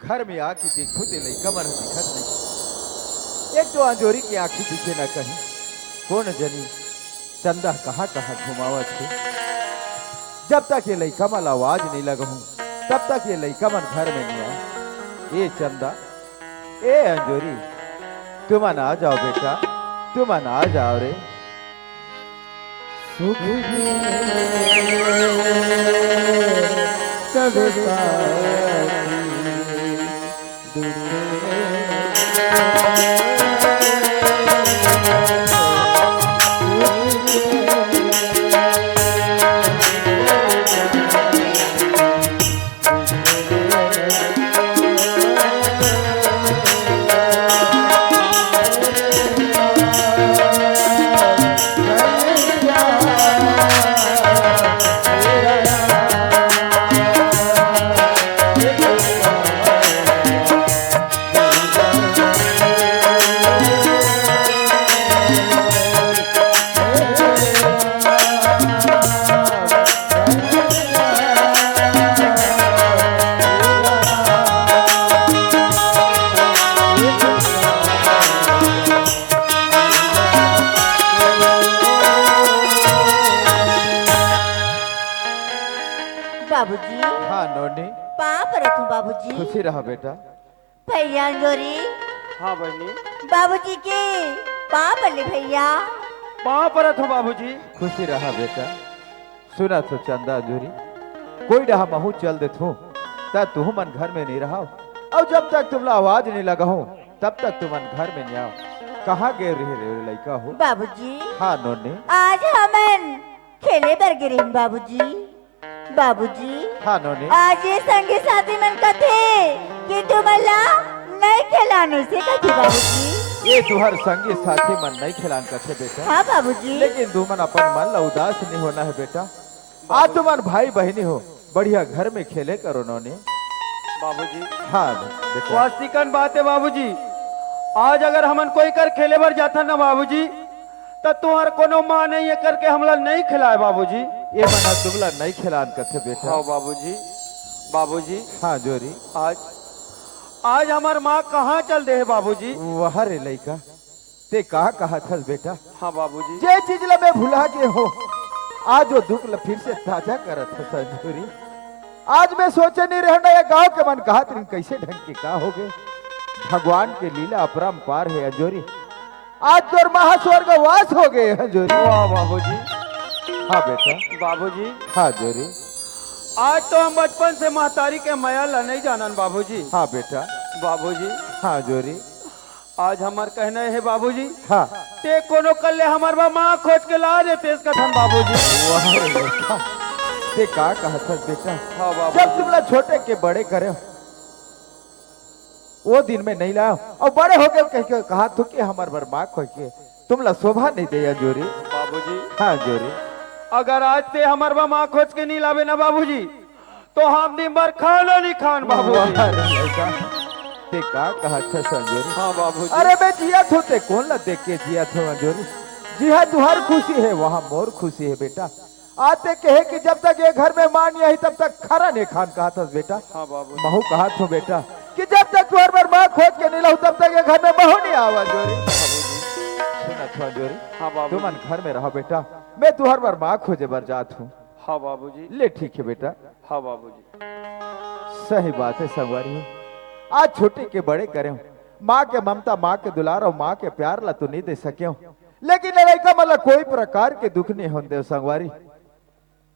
घर में आके देखो ते लइका मन दिखत नहीं। एक तो अंजोरी की आंखें दिखे न कहीं। कौन जनी चंदा कहाँ कहाँ घुमावत है। जब तक ये लइका मन आवाज नहीं लगहूं तब तक ये लइका मन घर में नहीं आए। ए चंदा, ए अंजोरी, तुम आ जाओ बेटा, तुम आ जाओ रे। सुख कविता बाबूजी। हाँ नोनी, पाप रखूं बाबूजी। खुशी रहा बेटा। भैया अंजोरी। हाँ बहनी, बाबूजी के पाप ले भैया। पाँव परत हो बाबूजी। खुशी रहा बेटा। सुना तो चंदा अंजोरी, कोई रहा महू चल दे तू ता तू मन घर में नहीं रहा। और जब तक तुमला आवाज नहीं लगा हो तब तक तुम मन घर में नहीं आओ। कहाँ गए रहे लड़का हो? बाबूजी। हाँ नोनी। आज हमन खेले बर गिरे बाबूजी। बाबूजी। हाँ नोनी। आज ये संगी साथी मन कथे कि तुमला नहीं खिलाने से कथी बाबूजी। ये तुहर संगी साथी मन नहीं खिलान कथे बेटा। हाँ बाबूजी। लेकिन तुमन अपन मन ला उदास नहीं होना है बेटा। आज तुमन भाई बहनी हो, बढ़िया घर में खेले करो नोनी। बाबूजी हाँ बेटा। वास्तविकन बात है बाबूजी। आज अगर हमन कोई कर खेले बर जाता ना बाबूजी, तो तुम्हार कोनो माँ नहीं है करके हमला नहीं खिलाए बाबूजी। ये मना तुमला नहीं खिलान कथे बेटा। हाँ बाबूजी। बाबूजी हाँ जोरी। आज हमार माँ कहाँ चल दे है बाबूजी? वह रे लइका, ते कहा कहा थस बेटा। हाँ बाबूजी। जे चीज ला मैं भुला के हो, आज वो दुख ला फिर से ताजा करत है संजोरी। आज मैं सोचे नहीं रहना ये गांव के मन कहा तुम कैसे ढंग के का हो गए। भगवान के लीला अपरंपार है अंजोरी। आज तोर महास्वर्ग वास हो गए अंजोरी। वाह बाबूजी। हाँ बेटा। बाबूजी हाँ जोरी। आज तो हम बचपन से महतारी के माया ला नहीं जानन बाबूजी। हाँ बेटा। बाबूजी हाँ जोरी। आज हमार कहना है बाबूजी, हाँ ते कोनो कल्ले हमार माँ खोज के ला देते इसका धन बाबूजी। वाह रे लइका, ते का कहा थस बेटा। हाँ बाबू। जब तुमला छोटे के बड़े करे वो दिन में नहीं लाओ और बड़े हो गए कह के कहा तू कि हमार बर्मा खोज के तुमला शोभा नहीं दे जोरी। बाबूजी हाँ जोरी। अगर आज ते हमार माँ खोज के नहीं लावे ना बाबूजी, तो हम दिन भर खाना नहीं खान बाबूजी। वाह रे लइका, ते का कहा था संजोरी। हाँ बाबूजी। अरे मैं जिया थो ते कौन ला देख के जिया थो अंजोरी। जी हाँ तुहार खुशी है वहाँ मोर खुशी है बेटा। आते कहे कि जब तक ये घर में मान यही तब तक खरा नहीं खान कहा था बेटा। हाँ बाबू। महू कहा था बेटा कि जब तक तुहार बार माँ खोज के नहीं लाऊं तब तक ये घर में महू नहीं आवा जोरी। सुना था जोरी। हाँ बाबू। तुम घर में रहो बेटा, मैं तुहार बार माँ खोजे बर जात हूँ। हाँ बाबूजी। ले ठीक है बेटा। हाँ बाबूजी। सही बात है संगवारी हो। आज छोटे के बड़े करे माँ के ममता, माँ के दुलार और माँ के प्यार ला तो नहीं दे सके हो। लेकिन लड़का मतलब कोई प्रकार के दुख नहीं होते संगवारी।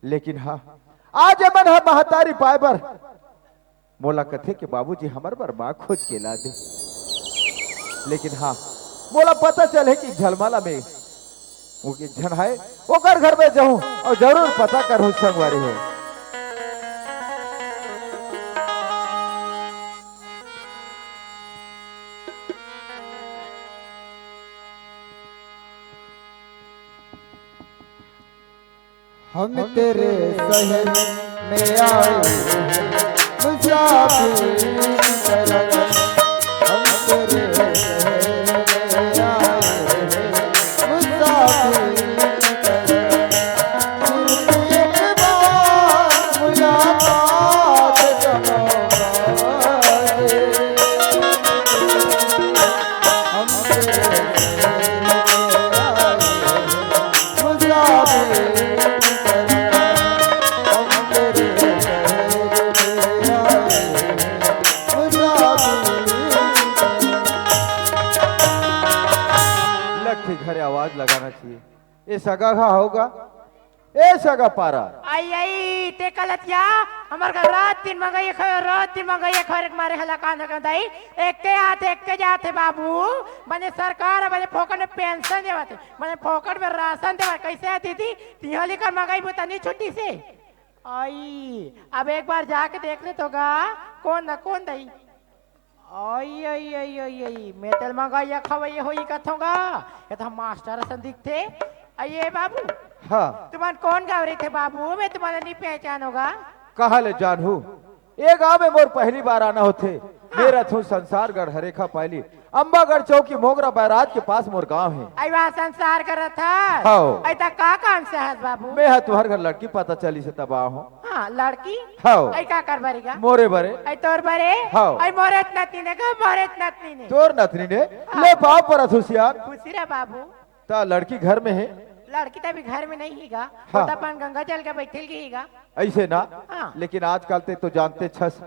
लेकिन हाँ आज मन है महतारी पाए बर मोला कथे के बाबूजी हमार बर माँ खोज के ला दे। लेकिन हाँ मोला पता चले कि झलमाला में वो झन है वो घर में जाऊं और जरूर पता करूं संगवारी हो। हम तेरे शहर में आए मुसाफिर तरह। हम तेरे शहर में आए मुसाफिर तरह। एक बार मुलाकात करो। घरे आवाज लगाना चाहिए। ये सगा खा होगा, ए सगा पारा। आई आई ते कलतिया हमर घर रात दिन मंगाई खो रात दिन मंगाई खो मारे हला कान के दाई एक के जाते बाबू मने सरकार मने फोकट में पेंशन देवत मने फोकट में राशन देवत कैसे आती थी तिहाली कर मंगाई बता नहीं छुट्टी से आई अब एक बार जाके देख ले तो गा कौन न कौन दई आई आई आई आई आई मेटल मंगाई खवई होई कथोगा ये तो मास्टर संदिक थे आइए बाबू हाँ तुम्हारे कौन गाँव रहे थे बाबू मैं तुम्हारा नहीं पहचान होगा कहा ले जानू, ये गाँव में मोर पहली बार आना होते। मेरा थू संसारगढ़ हरेखा पायली अंबागढ़ चौकी मोगरा बैराज के पास मोर गाँव है। आई वहाँ संसार कर था हाँ। आई तक का काम से है बाबू मैं है तुम्हारे घर लड़की पता चली से तबाह हूँ। हाँ लड़की हाँ। आई का कर भरेगा मोरे बरे आई तोर भरे हाँ। आई मोरे नतनी ने का मोरे नतनी ने तोर नथनी ने ले पाव पर हुसियार खुशी रे बाबू ता लड़की घर में है। लड़की तो अभी घर में नहीं हीगा हाँ। वो तो अपन गंगा जल के बैठल की हीगा ऐसे ना हाँ। लेकिन आजकल ते तो जानते छस,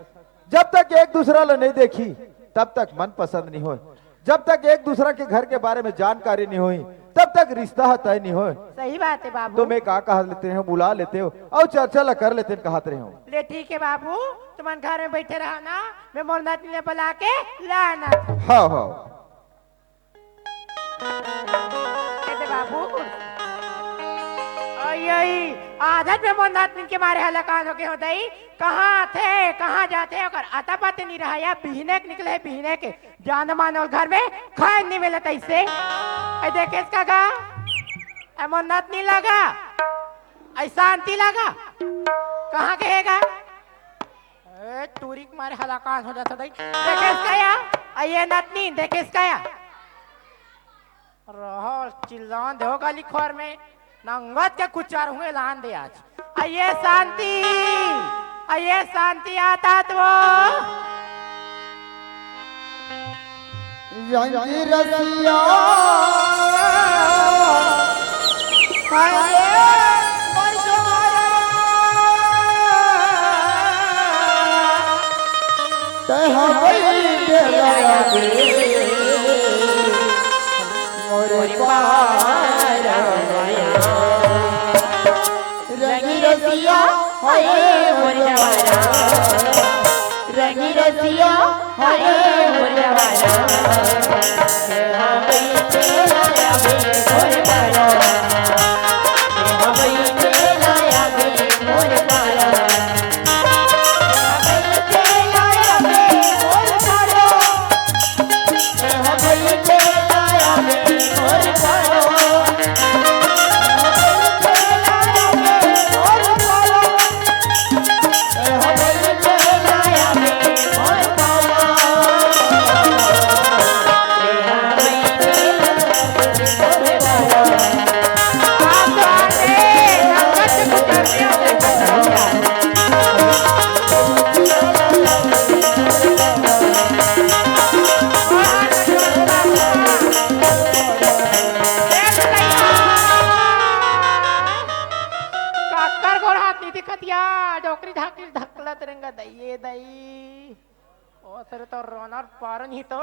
जब तक एक दूसरा ला नहीं देखी तब तक मन पसंद नहीं हो, जब तक एक दूसरा के घर के बारे में जानकारी नहीं हुई तब तक रिश्ता तय नहीं हो। सही बात है बाबू तो मैं का कहा लेते हैं, बुला लेते हो और चर्चा ला कर लेते हैं, कहते रहे हो। ले ठीक है बाबू तुम्हारे घर में बैठे रहा ना मैं मोर नतनी ने बुला के लाना हाँ हाँ कहते बाबू आई आदत में मन आदमी के मारे हलकान हो के होते कहाँ थे कहाँ जाते और आता पाते नहीं रहा या बिहने के निकले बिहने के जान मानो घर में खाए नहीं मिले ऐसे आई देखे इसका गा आई मन नहीं लगा आई शांति लगा कहाँ कहेगा टूरिक मारे हलकान हो जाता देखे इसका या ये नतनी देखे इसका या रहो चिल्लान दो गाली खोर में नंगत के कुछ चार हुए लान दे आज आइए शांति आता तो रंगी रसिया रंगी रसिया रंगी रसिया तो रोनर पारन ही तो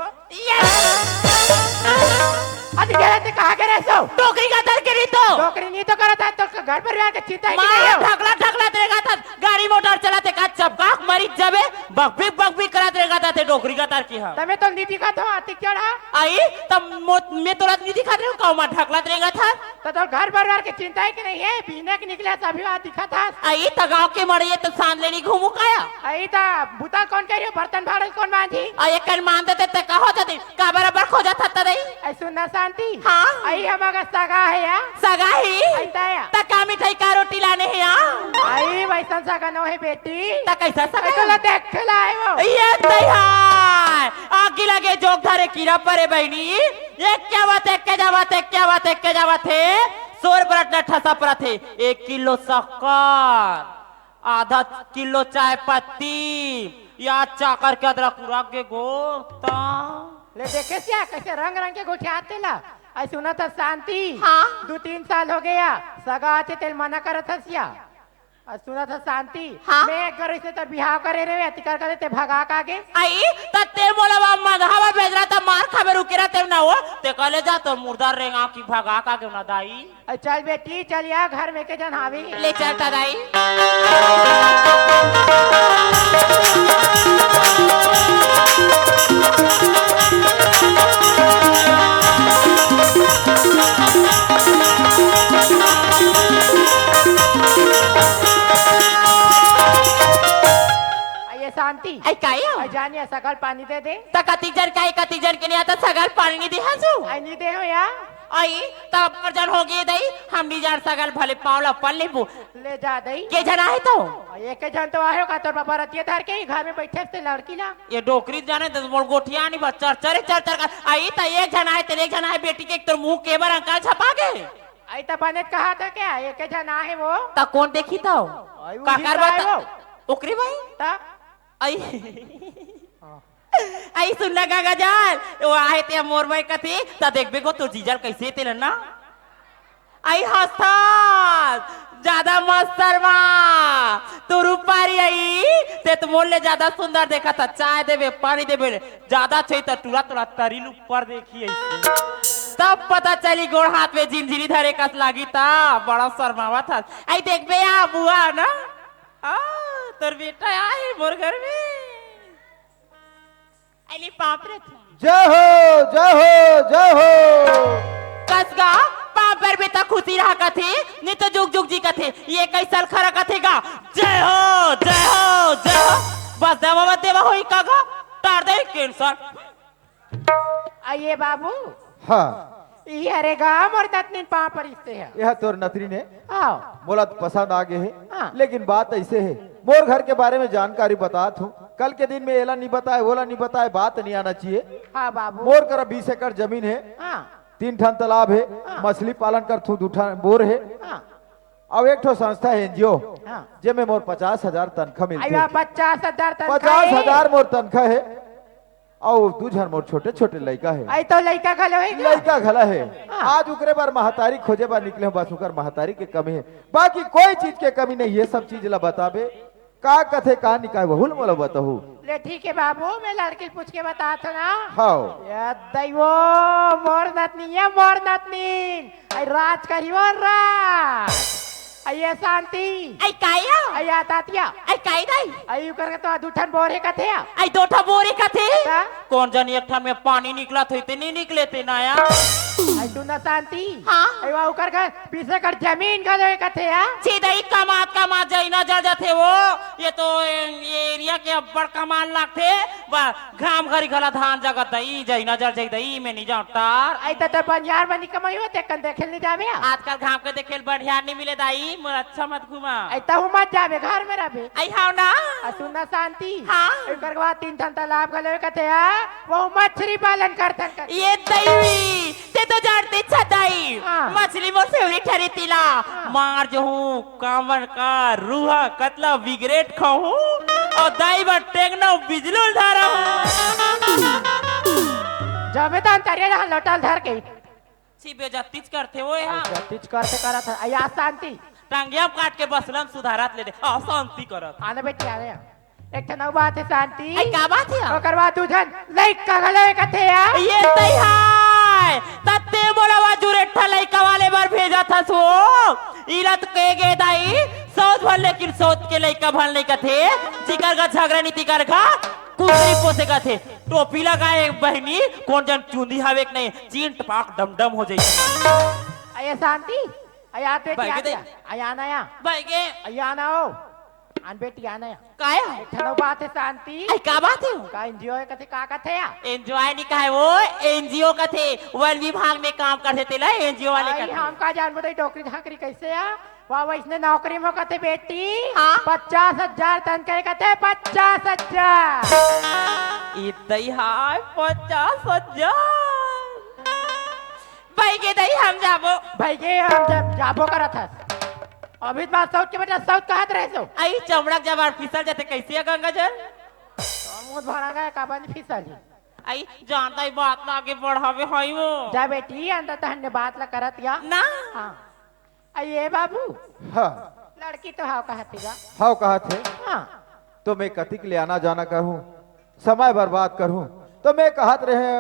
आज गए थे कहाँ गए सो टोकरी का दर करी तो नौकरी नहीं तो करा था तो घर परिवार के चिंता है कि माँ नहीं है ढकला ढकला देगा था गाड़ी मोटर चलाते का चपका मरी जबे बकबी करा देगा था टोकरी का दर की हाँ तमे तो नीति का था आतिक चढ़ा आई तब मैं तो नहीं दिखा रही हूँ कौ माँ ढकला देगा था तो घर परिवार की चिंता है कि नहीं है पीने के निकले सभी बात दिखा था आई तगाव के मरिए तो सांद लेनी घूमू काया आई था बुता कौन कह रही हो बर्तन भाड़े कौन मांझी आई कर मान देते ते का हो जाते का बराबर खो जाता था नहीं आई सुनना शांति हाँ आई हमारा सगा है या सगा ही आई ताया तका मिठाई का रोटी लाने है यहाँ आई वैसा सगा न है बेटी तक कैसा सगा तो ला देख खिलाए वो ये दयाल आगे लगे जोग धारे कीड़ा परे बहनी एक क्या बात है क्या बात है क्या बात है क्या बात है सोर बरट ठसा परा थे 1 किलो शक्कर आधा किलो चाय पत्ती या चाकर के अदरक उराग के गोता ले देखे क्या कैसे रंग रंग के गोठे आते ला आई सुना था शांति हाँ 2-3 साल हो गया सगा आते तेल मना करत हसिया और सुना था शांति हाँ? मैं एक घर से तो बिहाव करे रहे अतिकार करे ते भगा का आगे आई तत्ते मोला मगहावा भेज रहा था मार खावे रुके जाते ना वो ते कले जा तो मुर्दा रेंगा की भगा का क्यों ना दाई अरे चल बेटी चल या घर में के जन हावी ले चलता दाई ये शांति आई काय हो जानिए सकल पानी दे दे ता कती जन के नहीं आता सगल पानी नहीं दे हसू आई नहीं दे हो या आई तब पर जन हो गई दई हम भी जान सगल भले पावला पल ले ले जा दई के जन आए तो ये के जन तो आयो का तोर बाबा रतिया धर के ही घर में बैठे से लड़की ना ये डोकरी जाने तो मोर गोठिया नहीं बस चर कर आई ता एक जन आए तेरे एक जन आए बेटी के एक तो मुंह के बार अंकल छपा गए आई तो बने कहा था क्या ये के जन आए वो ता कौन देखी तो आई वो काकर जितना है बात ओकरी भाई ता आई आई सुनना गागा जान वो आए ते मोर भाई कथी ता देखबे को तो जीजर कैसे तेल ना आई हंसता ज्यादा मस्त शर्मा तू रूपारी आई ते तो मोल ले ज्यादा सुंदर देखा था चाय देबे पानी देबे ज्यादा चाहिए तो तुरा तुरा तरील ऊपर देखी ऐसे तब पता चली गोड़ हाथ में झिनझिनी धरे कस लागी था बड़ा शर्मावा था आई देखबे यहाँ बुआ ना तोर बेटा आए मोर घर में अली पाप रे जय हो जय हो जय हो कसगा पाप पर बेटा खुशी रहा कथे नहीं तो जुग जुग जी कथे ये कैसल खरा कथेगा जय हो जय हो जय हो बस देवा देवा होई कागा तार दे कैंसर आइए बाबू हाँ ये हरे गांव और दत्नीन पाँव पर इससे है यह तोर नतरी ने आओ मोला तो पसंद आ गए हाँ। है लेकिन बात ऐसे है मोर घर के बारे में जानकारी बतात हूँ कल के दिन में एला नहीं बताए ओला नहीं बताए बात नहीं आना चाहिए हाँ बाबू मोर कर 20 एकड़ जमीन है हाँ 3 ठन तालाब है मछली पालन कर थू 2 ठन बोर है हाँ अब एक ठो संस्था है एनजीओ हाँ जेमे मोर 50,000 तनख्वाह मिलती आया है 50,000 तक 50,000 मोर तनख्वाह है और 2 जन मोर छोटे छोटे लड़का है आई तो लड़का खलो है क्या? लड़का घला है हाँ। आज उकरे बार महतारी खोजे बार निकले बस उकर महतारी के कमी है बाकी कोई चीज के कमी नहीं ये सब चीज ला बताबे का कथे का निकाय बहुल मोला बताहू ले ठीक है बाबू मैं लड़की पूछ के बता था ना हाँ या दैवो मोर नतनी है मोर नतनी आई राज करियो राज आई ये शांति आई काया आई तातिया आई काई दई आई कर के तो दूठन बोरे का थे आई दोठा बोरे कथे का? कौन जानी एक ठन में पानी निकला थे ते नहीं निकले थे ना यार आई तू ना शांति हाँ। आई वो कर के 20 एकड़ जमीन का जो का थे सीधे कमात जाई ना जल जाते वो ये तो ये एरिया के अब्बड़ कमान लागते घाम घरी खला धान जगत दई जाई ना जल जाई दई मैं नहीं जाऊं तार आई तो बंजार बनी कमाई होते कन देखे नहीं जावे आजकल घाम के देखेल बढ़िया नहीं मिले दाई मोर अच्छा मत घुमा आई तो मत जावे घर में रहे आई हाउ ना सुनना शांति हाँ। आई कर के बाद 3 ठन तालाब का जो का थे वो मछली पालन करतन कर ये दैवी ते तो जानते छदाई हाँ। मछली मोर फेवरेट ठहरी तिला मार जो हूँ कामर का रूहा कतला बिगरेट खाऊं और दाई बा टेंगना बिजलुल धारा हूँ जब तो अंतरिया जहाँ लोटल धर के सीबे जत्तीच करते वो यहाँ जतिज करते करा था आई शांति टांगिया काट के बसलम सुधारत ले दे शांति करत आने बेटी आ रहे एक ठन बात है शांति आई का बात है ओकर बाद दूधन लइका गले का थे ये तई हाय तत्ते बोलावा जुरेठा लइका वाले बार भेजा था सो इलत के गे दाई सौत भर लेकिन सौत के लइका भर नहीं का थे जिकर का झगड़ा नीति कर खा कुंदरी पोसे का थे टोपी लगाए बहनी कौन जन चुंदी हवे के नहीं चीन टपाक डमडम हो जाई आया शांति आया आते भाई के दे। आया आना या भाई के आया आना हो आन बेटी आना या काय एक ठन बात है शांति आई का बात है का एनजीओ का थे का थे एंजॉय नहीं कहा है वो एनजीओ का थे वन विभाग में काम करते थे ना एनजीओ वाले आई का हम का जान बताई डोकरी झाकरी कैसे आ वाह वैसने नौकरी में कहते बेटी हाँ। 50,000 तनखे कहते 50,000 इतई हाय 50,000 भाई के दई हम जाबो भाई के हम जब जाबो करा था अभी बात साउथ के बेटा साउथ कहाँ रहे सो आई चमड़क जब आर फिसल जाते कैसे है गंगा जल मुंह भरा गया काबन फिसली आई जानता ही बात ना आगे बढ़ावे हाई वो जा बेटी अंदर तो हमने बात ला करत या ना हाँ ये बाबू हाँ लड़की तो हाव कहती गा हाँ कहा थे हाँ तो मैं कति के लिए आना जाना करूं समय बर्बाद करूं तो मैं कहत रहे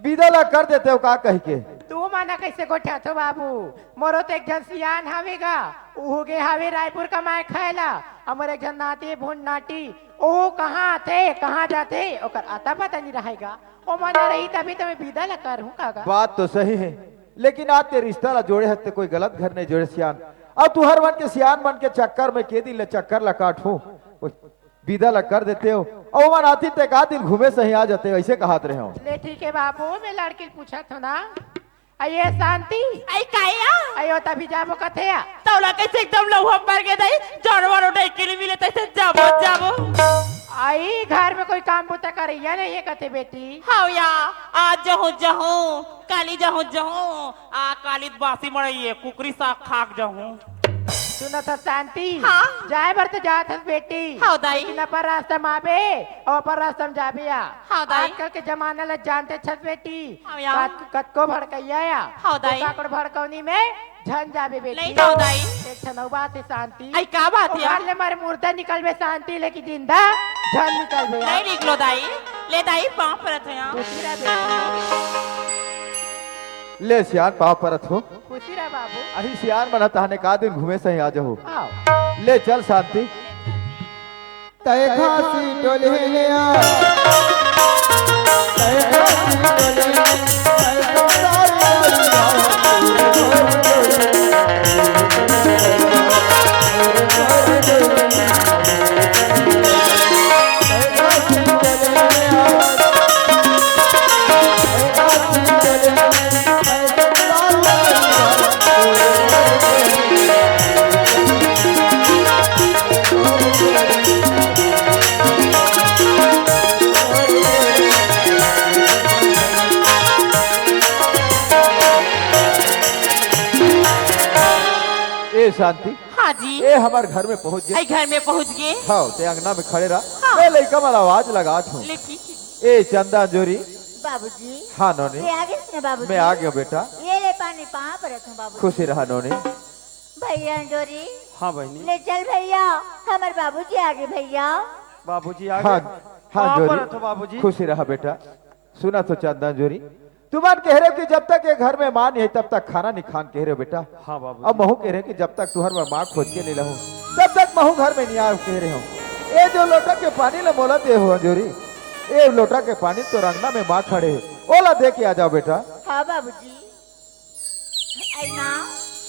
विदा ला कर देते हो का कह के। तू माना कैसे गोठा थो बाबू मोरो तो एक जन सियान हवेगा उहु गे हवे रायपुर कमाए खाएला हमर एक जन नाती भून नाटी ओ कहाँ थे कहाँ जाते ओकर आता पता नहीं रहेगा ओ माना रही तभी तो मैं विदा ला कर हूँ कागा। बात तो सही है, लेकिन आज ते रिश्ता ला जोड़े हते कोई गलत घर नहीं जोड़े सियान। अब तू हर मन के सियान बन के चक्कर में के दिन चक्कर ला काट हूँ विदा ला कर देते हो और मन आती ते का दिन घूमे सही आ जाते हो ऐसे कहात रहे हो। ले ठीक है बाबू मैं लड़की पूछा था ना आइए शांति आई काया आयो तभी जाबो कथे तौला कैसे एकदम लहुआ पर के दई जानवर उठे के लिए मिले तैसे जाबो जाबो आई घर में कोई काम बुता करिया नहीं है कथे बेटी। हाउ या आज जहूं काली जहूं आ काली बासी मड़इए कुकरी सा खाक जहूं। सुना था शांति हाँ? जाए बर तो जात है बेटी हाँ दाई। लेकिन पर रास्ता माबे और पर रास्ता में जाबे या हाँ दाई। आजकल के जमाना ला जानते छत बेटी हाँ या। कत को भड़कैया या हाँ दाई। काकड़ भड़कौनी में झन जाबे बेटी। नहीं जाओ दाई। एक छनौ बात है शांति आई का बात है ले मारे मुर्दा निकल बे शांति लेकिन जिंदा झन निकल बे नहीं निकलो दाई ले दाई पांव परत है यहाँ खुशी रह बेटी ले सियान पाँव परत हो खुशी रह बाबू अही सियान बना तहने का दिन घूमे सही आ जाओ। आओ ले चल शांति तय खासी डोले आ तय खासी डोले ए शांति हाँ जी ए हमार घर में पहुंच गए। आई घर में पहुंच गए हाँ ते अंगना में खड़े रहा हाँ। मैं लड़का वाला आवाज लगा हूँ ले ठीक है ए चंदा जोरी। बाबूजी हाँ नोनी ये आगे से बाबूजी मैं आ गया बेटा ये ले पानी पाँव पर रखूं बाबूजी। खुशी रहा नोनी। भैया जोरी हाँ बहनी ले चल भैया हमारे बाबूजी आगे भैया। बाबूजी आ हाँ गए हाँ कहाँ पर जोरी हो बाबूजी? खुशी रहा बेटा। सुना तो चंदा जोरी तुमान कह रहे हो कि जब तक ये घर में माँ नहीं है तब तक खाना नहीं खान कह रहे हो बेटा। हाँ बाबू अब महू कह रहे कि जब तक तुहर में माँ खोज के नहीं रहूं तब तक महू घर में नहीं आ कह रहे हो। ए जो लोटा के पानी ले मोला दे हो जोरी ए लोटा के पानी तो रंगना में माँ खड़े है ओला दे के आ जाओ बेटा। हाँ बाबूजी आई माँ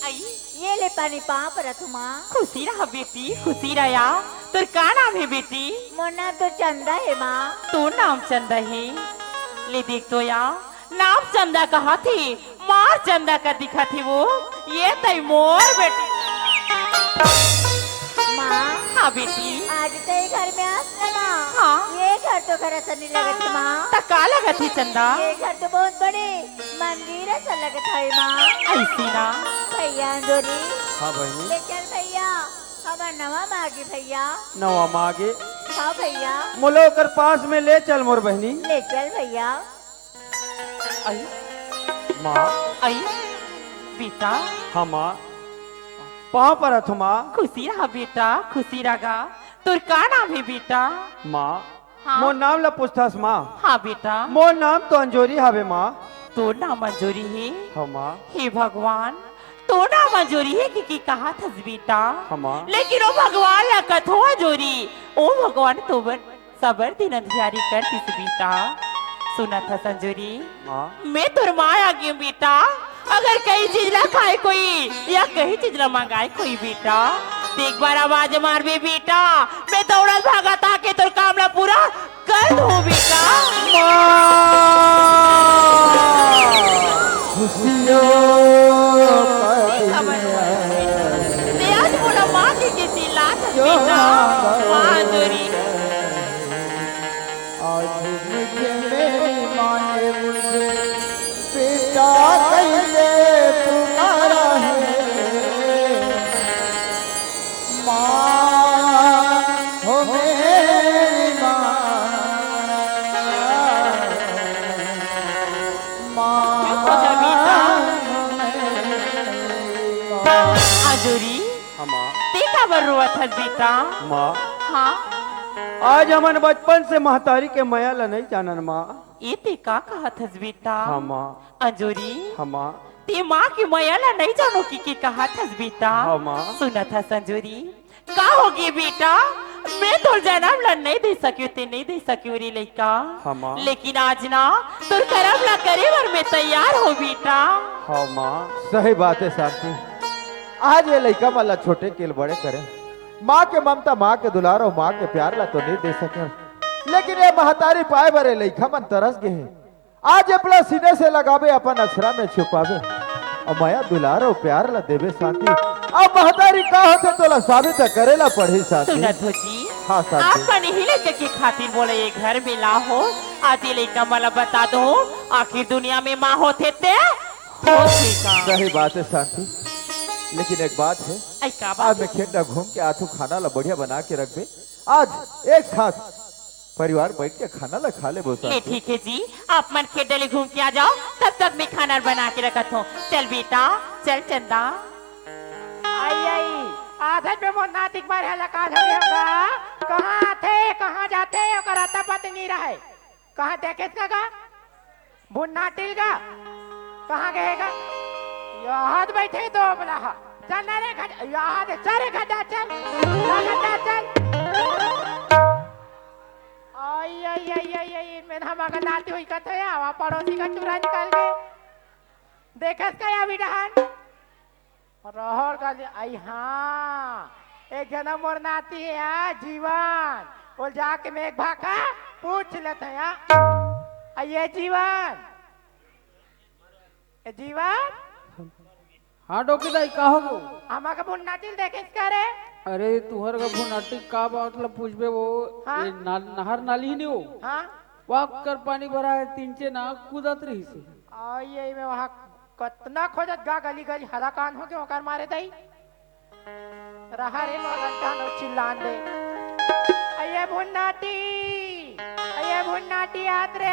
आई ये ले पानी पाँव पर रखूं माँ। खुशी रहा बेटी खुशी रहा तोर का नाम है बेटी मोर नाम तो चंदा है माँ। तो नाम चंदा है ले देख तो या नाम चंदा कहा थी मार चंदा का दिखा थी वो ये तई मोर बेटी। माँ हाँ बेटी आज तो ये घर में आस लगा। हाँ। ये घर तो घर ऐसा नहीं लगत माँ। तका लगा थी चंदा ये घर तो बहुत बड़े मंदिर ऐसा लगत है माँ। ऐसी ना भैया जोरी हाँ बहनी ले चल भैया हमार नवा मांगी भैया। नवा मागे हाँ भैया मोलो कर पास में ले चल मोर बहनी। ले चल भैया। आई माँ आई बेटा हाँ माँ पाँव पर हथो माँ। खुशी रहा बेटा खुशी रहा तोर का नाम है बेटा माँ हाँ। मोर नाम ला पूछतास माँ। हाँ बेटा मोर नाम तो अंजोरी हवे माँ। तो नाम मंजूरी है हाँ माँ हे भगवान तो ना मंजूरी है कि कहा था बेटा हाँ माँ लेकिन ओ भगवान ला कथो जोरी ओ भगवान तो सबर दिन अंधियारी कर दिस बेटा सुना था संजूरी माँ मैं तुर माँ आ गई बेटा अगर कई चीज ला खाए कोई या कहीं चीज ला मंगाए कोई बेटा तो एक बार आवाज मार बे बेटा मैं दौड़त भागा ताकि तुर काम ला पूरा कर दो बेटा ते आज बोला माँ की किसी लात बेटा माधुरी आज मुझे मेरी माँ ने मुझे बेटा कैसे पुकारा है। माँ हो मेरी आजुरी हाँ माँ ते का बर रोआ था बेटा माँ हाँ आज हमन बचपन से महतारी के माया ला नहीं जानन माँ। ये ते का कहत हस बेटा हाँ माँ अंजूरी हाँ माँ ते माँ की मैयाला नहीं जानो की कहत हस बेटा हाँ माँ सुना था संजूरी का होगी बेटा मैं तो जन्म ला नहीं दे सकी ते नहीं दे सकी रे लड़का हाँ माँ लेकिन आज ना तुर करम ला करे और मैं तैयार हो बेटा हाँ माँ सही बात है शांति। आज ये लड़का वाला छोटे के बड़े करे, माँ के ममता माँ के दुलार और माँ के प्यार ला तो नहीं दे सके, लेकिन ये महतारी पाए बरे लड़का मन तरस गए हैं। आज अपना सीने से लगावे अपन अक्षरा में छुपावे और माया दुलार और प्यार ला देवे शांति। अब महतारी का होते तो ला साबित करेला पढ़ी शांति। सुना तो जी हाँ शांति। आपका नहीं लेके के खातिर बोले ये घर में ला हो आज ये लड़का मला बता दो आखिर दुनिया में माँ होते थे होते का सही बात है शांति, लेकिन एक बात है, ऐ का आज बात मैं खेत में घूम के आथू खाना ला बढ़िया बना के रख दे। आज एक साथ परिवार बैठ के खाना ला खा ले ले ठीक है जी आप मन खेत डले घूम के आ जाओ तब तक मैं खाना बना के रखत हूँ चल बेटा चल चंदा आई आई आधे पे मोर नातिक बार है लका धरे होगा कहाँ थे कहाँ जाते ओकर आता पता नहीं रहे कहाँ देखे का भुन्ना टिल का कहाँ गएगा यहाँ बैठे दो बोला चल ना रे खड़ा यहाँ दे चल रे खड़ा चल खड़ा चल आई आई आई आई आई मैं हमारा नाती हुई कथे आवा पड़ोसी का चुरा निकाल के देखस का या विधान रहर का आई हाँ एक जना मोर नाती है यार जीवन वो जाके मैं एक भाका पूछ लेते हैं यार ये जीवन ये जीवन हाँ डोकी दाई का हो हमारा बुन्ना दिल देखे इसका रे अरे तुहर का भुनाटी का मतलब पूछबे वो हाँ? ये नहर नाली ही नहीं हो हाँ वाक कर पानी भरा है तीन चे ना कूदत रही से आई में वहाँ कतना खोजत गा गली गली हरा कान हो के ओकर मारे दई रहा रे मगन कानो चिल्लान दे अये भुन्नाटी आत रे